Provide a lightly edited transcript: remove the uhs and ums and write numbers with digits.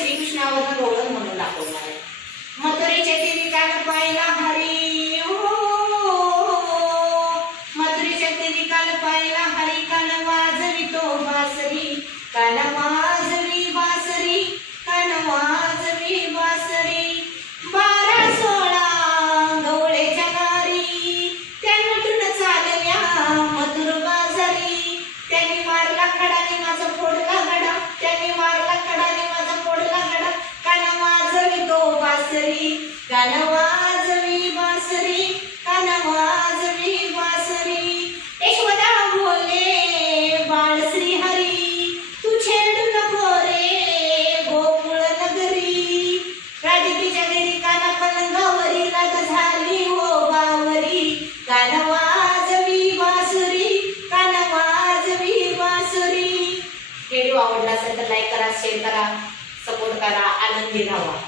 श्रीकृष्णावर रोळण म्हणून दाखवणार आहे. मथुरेच्या देवी कान पाहिला हरी हो, मथुरेच्या देवी कान पाहिला हरी, कान वाजवितो बासरी, कान वाजवी बासरी, कान वाजवी बासरी. 12-16 गवळेच्या गारी, त्या नटून चालल्या मथुर बाजारी. त्यांनी मारला खडाने माझा फोडला गडा, त्यांनी मारला खडाने माझा फोडला गडा. कान वाजवितो बासरी, कान वाजवी बासरी, कान वाजवी बासरी. यशोदा बोले बाळ श्री हरी, तू छेडू नको रे गोकुळ नगरी. राधिकेच्या घरी काना पलंगावरी, राग झाली हो बावरी. कान वाजवी बासुरी, कान वाजवी बासुरी. व्हिडिओ आवडला असेल तर लाईक करा, शेअर करा, सपोर्ट करा. आनंदी राहा.